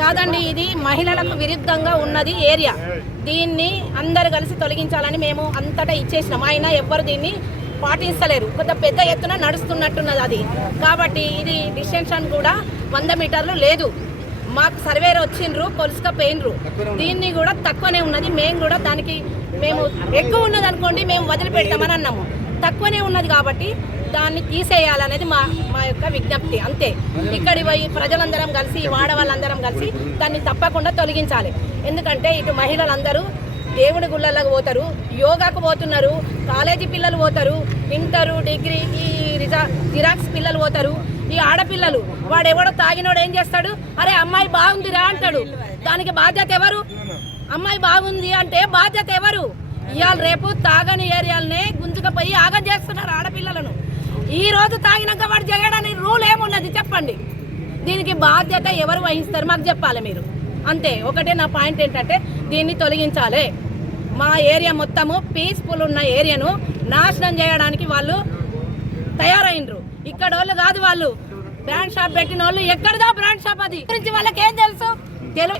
కాదండి ఇది మహిళలకు విరుద్ధంగా ఉన్నది ఏరియా. దీన్ని అందరు కలిసి తొలగించాలని మేము అంతటా ఇచ్చేసినాం. అయినా ఎవ్వరు దీన్ని పాటించలేరు. కొంత పెద్ద ఎత్తున నడుస్తున్నట్టున్నది అది. కాబట్టి ఇది డిస్టెన్షన్ కూడా వంద మీటర్లు లేదు. మాకు సర్వేర్ వచ్చిండ్రు కొలుసుక పోయినరు దీన్ని కూడా తక్కువనే ఉన్నది. మేము కూడా దానికి మేము ఎక్కువ ఉన్నది అనుకోండి మేము వదిలిపెడతామని అన్నాము. తక్కువనే ఉన్నది కాబట్టి దాన్ని తీసేయాలనేది మా మా యొక్క విజ్ఞప్తి అంతే. ఇక్కడి పోయి ప్రజలందరం కలిసి వాడవాళ్ళందరం కలిసి దాన్ని తప్పకుండా తొలగించాలి. ఎందుకంటే ఇటు మహిళలందరూ దేవుడి గుళ్ళలకు పోతారు యోగాకు పోతున్నారు కాలేజీ పిల్లలు పోతారు ఇంటరు డిగ్రీ ఈ రిజా జిరాక్స్ పిల్లలు పోతారు ఈ ఆడపిల్లలు. వాడెవడో తాగినోడు ఏం చేస్తాడు? అరే అమ్మాయి బాగుందిరా అంటాడు. దానికి బాధ్యత ఎవరు? అమ్మాయి బాగుంది అంటే బాధ్యత ఎవరు? ఇవాళ రేపు తాగని ఏరియాలనే గుంజుకపోయి ఆగం చేస్తున్నారు ఆడపిల్లలను. ఈ రోజు తాగినాక వాడు జగడానికి రూల్ ఏమున్నది చెప్పండి. దీనికి బాధ్యత ఎవరు వహిస్తారు మాకు చెప్పాలి మీరు. అంతే ఒకటే నా పాయింట్ ఏంటంటే దీన్ని తొలగించాలి. మా ఏరియా మొత్తము పీస్ఫుల్ ఉన్న ఏరియాను నాశనం చేయడానికి వాళ్ళు తయారైనరు ఇక్కడ వాళ్ళు కాదు వాళ్ళు. బ్రాండ్ షాప్ పెట్టిన వాళ్ళు ఎక్కడదా బ్రాండ్ షాప్ అది. గురించి వాళ్ళకి ఏం తెలుసు? తెలు